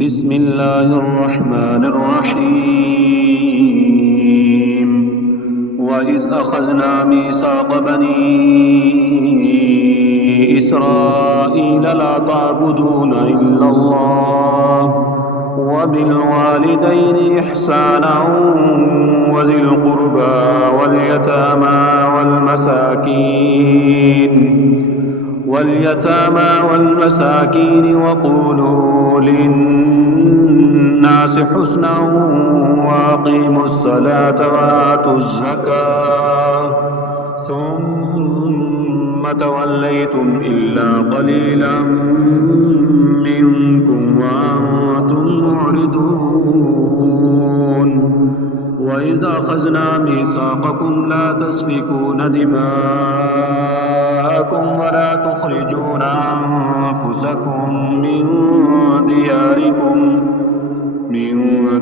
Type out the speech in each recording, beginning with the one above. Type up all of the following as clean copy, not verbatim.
بسم الله الرحمن الرحيم وإذ أخذنا ميثاق بني إسرائيل لا تعبدون إلا الله وبالوالدين إحسانا وذي القربى واليتامى والمساكين وقولوا للناس حسنا وأقيموا الصلاة وآتوا الزكاة ثم توليتم إلا قليلا منكم وأنتم معرضون وإذا أخذنا ميثاقكم لا تسفكون دماءكم ولا تخرجون أنفسكم من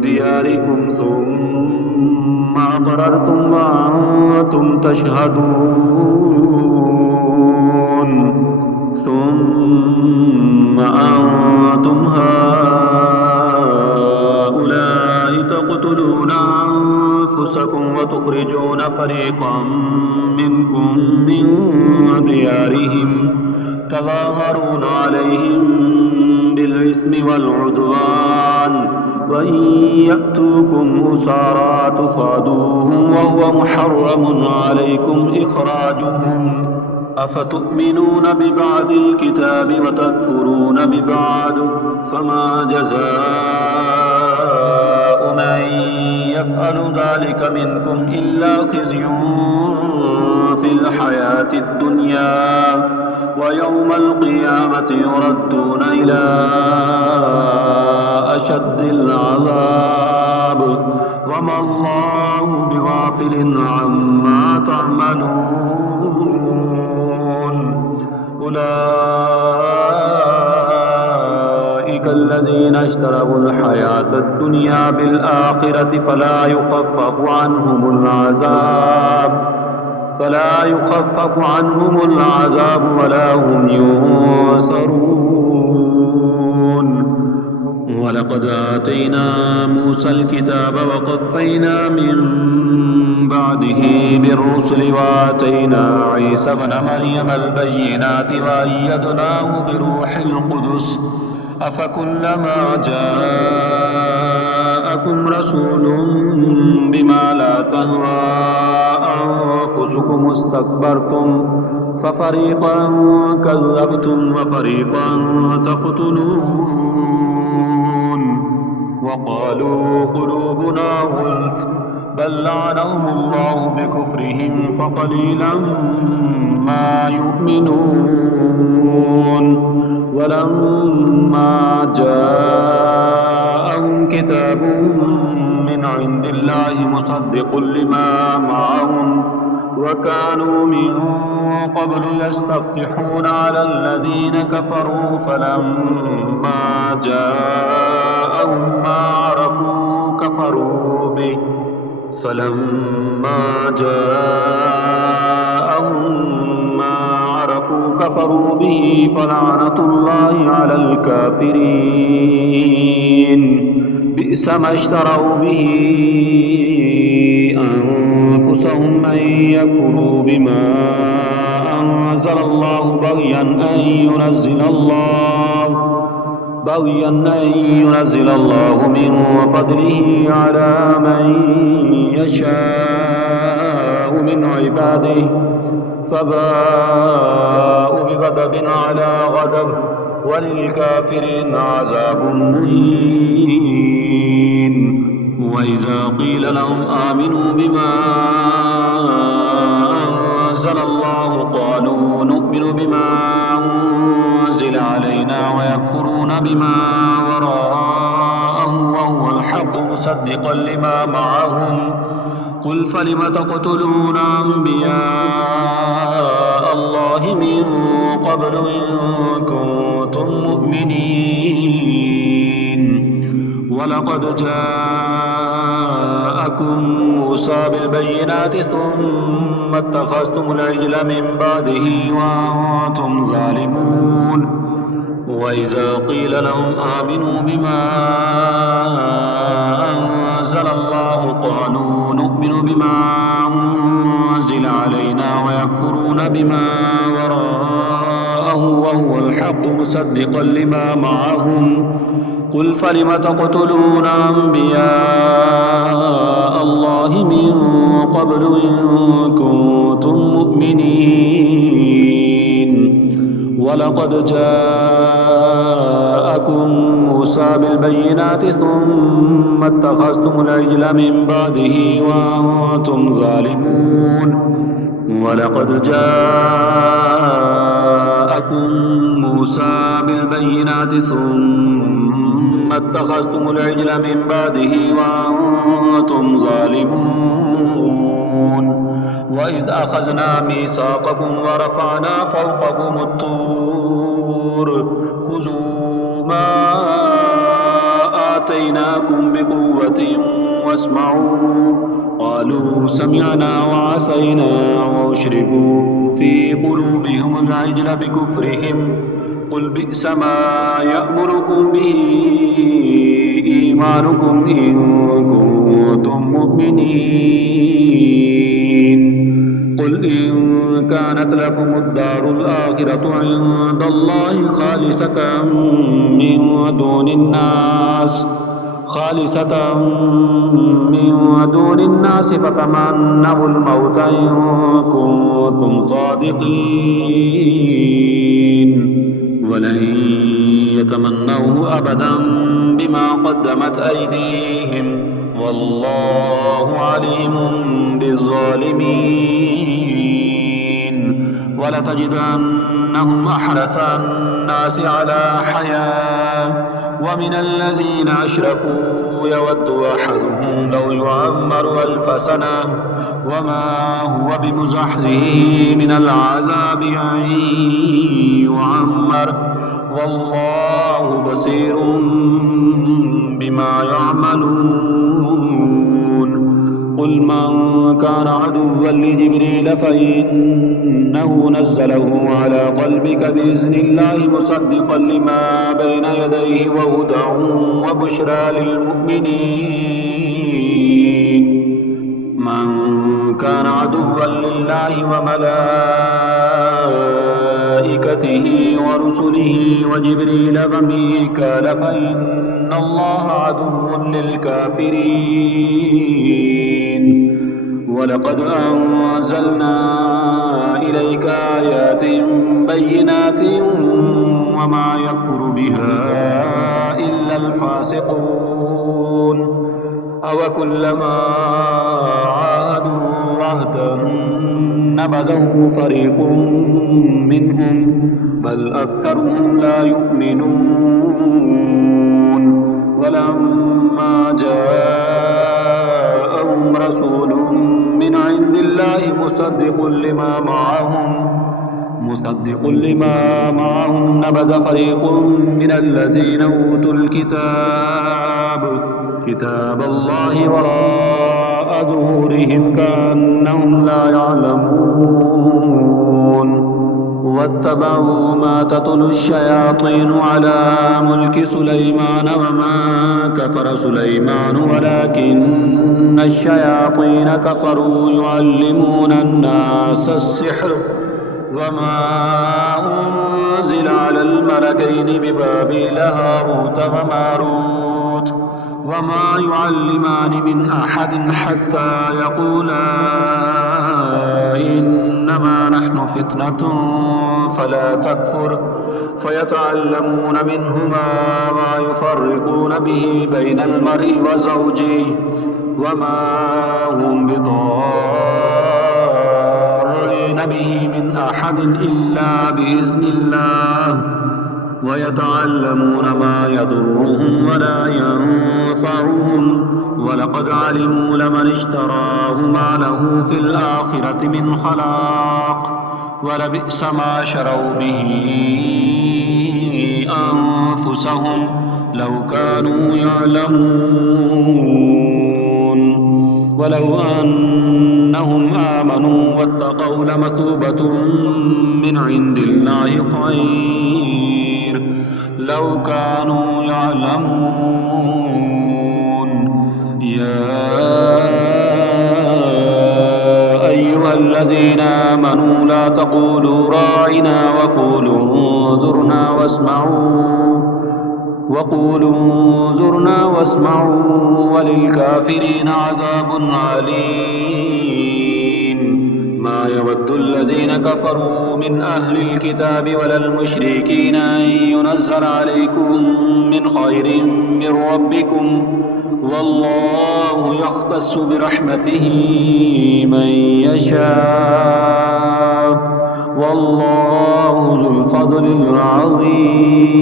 دياركم ثم أقررتم وأنتم تشهدون ثم أنتم هؤلاء تقتلون أنفسكم وتخرجون فريقا منكم من ديارهم تظاهرون عليهم بالإثم والعدوان وإن يأتوكم أسارى تفادوهم وهو محرم عليكم إخراجهم أفتؤمنون ببعض الكتاب وتكفرون ببعض فما جزاء من يفعل ذلك منكم إلا خزي في الحياة الدنيا ويوم القيامة يردون إلى أشد العذاب وما الله بغافل عما تعملون أولئك الذين اشتروا الحياة الدنيا بالآخرة فلا يخفف عنهم العذاب ولا هم ينصرون ولقد آتينا موسى الكتاب وقفينا من بعده بالرسل وآتينا عيسى ابن مريم البينات وأيدناه بروح القدس أفكلما جاءكم رسول بما لا تهوى أنفسكم استكبرتم ففريقا كذبتم وفريقا تقتلون وقالوا قلوبنا غلف بل لعنهم الله بكفرهم فقليلا ما يؤمنون ولما جاءهم كتاب من عند الله مصدق لما معهم وكانوا من قبل يستفتحون على الذين كفروا فلما جاءهم ما عرفوا كفروا به فلعنة الله على الكافرين بئس ما اشتروا به أنفسهم أن يكفروا بما أنزل الله بغيا أن ينزل الله من فضله على من يشاء من عباده فباءوا بغضب على غضب وللكافرين عذاب مهين وإذا قيل لهم آمنوا بما أنزل الله قالوا نؤمن بما أنزل علينا ويكفرون بما وراءه وهو الحق مصدقا لما معهم قل فلم تقتلون أنبياء الله من قبل إن كنتم مؤمنين ولقد جاءكم موسى بالبينات ثم اتخذتم العجل من بعده وأنتم ظالمون وإذا قيل لهم آمنوا بما أنزل الله قالوا نؤمن بما أنزل علينا ويكفرون بما وراءه وهو الحق مصدقا لما معهم قل فلم تقتلون أنبياء الله من قبل إن كنتم مؤمنين ولقد جاءكم موسى بالبينات ثم اتخذتم العجل من بعده وأنتم ظالمون ولقد جاءكم موسى بالبينات ثم اتخذتم العجل من بعده وأنتم ظالمون وإذ أخذنا ميثاقكم ورفعنا فوقكم الطور خذوا ما آتيناكم بقوة واسمعوا قالوا سمعنا وعصينا وأشربوا في قلوبهم العجل بكفرهم قل بئس ما يأمركم به إيمانكم إن كنتم مؤمنين قل إن كانت لكم الدار الآخرة عند الله خالصة من دون الناس فتمنوا الموت إن كنتم صادقين ولن يتمنوه أبدا بما قدمت أيديهم والله عليم بالظالمين ولتجدنهم أحرث الناس على حياة ومن الذين أشركوا يود أحدهم لو يعمر 1000 سنة وما هو بمزحزحه من العذاب أن يعمر والله بصير بما يعملون قل من كان عدوا لجبريل فإنه نزله على قلبك بإذن الله مصدقا لما بين يديه وهدى وبشرى للمؤمنين من كان عدوا لله وملائكته ورسله وجبريل وميكال فإن الله عدو للكافرين ولقد أنزلنا إليك آيات بينات وما يكفر بها إلا الفاسقون أوكلما عاهدوا عهدا نبذه فريق منهم بل أكثرهم لا يؤمنون ولما جاءهم رسول من عند الله مصدق لما معهم نبذ فريق من الذين أوتوا كتاب الله وراء ظهورهم كأنهم لا يعلمون واتبعوا ما تتلو الشياطين على ملك سليمان وما كفر سليمان ولكن الشياطين كفروا يعلمون الناس السحر وما أنزل على الملكين ببابل هاروت وماروت وما يعلمان من أحد حتى يقولا إنما نحن فتنة فلا تكفر فيتعلمون منهما ما يفرقون به بين المرء وزوجه وما هم بضارين به من أحد إلا بإذن الله ويتعلمون ما يضرهم ولا ينفعهم ولقد علموا لمن اشتراه ما له في الآخرة من خلاق ولبئس ما شروا به أنفسهم لو كانوا يعلمون ولو أنهم آمنوا واتقوا لمثوبة من عند الله خير لو كانوا يعلمون يا أيها الذين آمنوا لا تقولوا راعنا وقولوا انظرنا واسمعوا وللكافرين عذاب عليم ما يود الذين كفروا من أهل الكتاب ولا المشركين أن ينزل عليكم من خير من ربكم والله يختص برحمته من يشاء والله ذو الفضل العظيم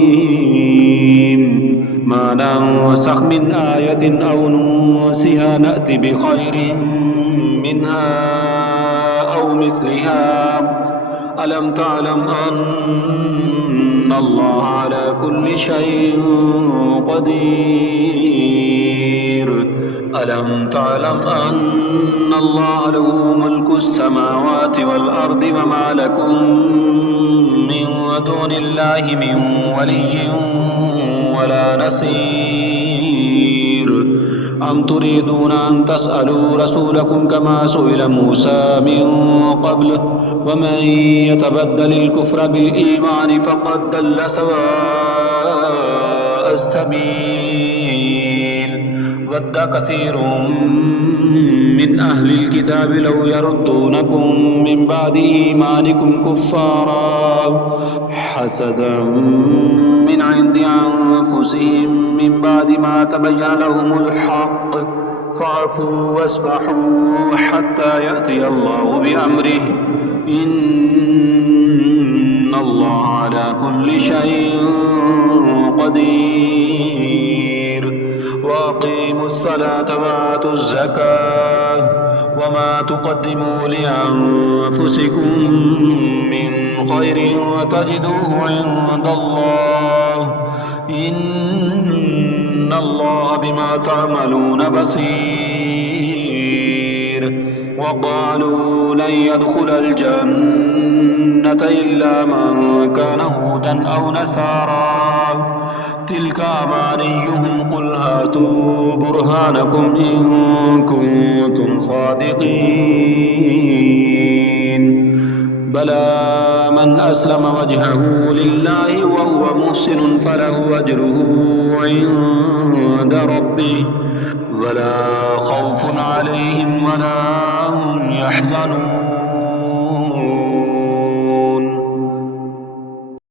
ما ننسخ من آية أو ننسها نأت بخير منها أو مثلها ألم تعلم أن الله على كل شيء قدير ألم تعلم أن الله له ملك السماوات والأرض وما لكم من دون الله من ولي ولا نصير أم تريدون أن تسألوا رسولكم كما سئل موسى من قبل ومن يتبدل الكفر بالإيمان فقد ضل سواء السبيل ود كثير من أهل الكتاب لو يردونكم من بعد إيمانكم كفارا حسدا من عند أنفسهم من بعد ما تبين لهم الحق فاعفوا واصفحوا حتى يأتي الله بأمره إن الله على كل شيء قدير وأقيموا الصلاة وآتوا الزكاة وما تقدموا لأنفسكم من خير وتجدوه عند الله إن الله بما تعملون بصير وقالوا لن يدخل الجنة إلا من كان هودا أو نصارى تلك أمانيهم قل هاتوا برهانكم إن كنتم صادقين بلى من أسلم وجهه لله وهو محسن فله أجره عند ربه ولا خوف عليهم ولا هم يحزنون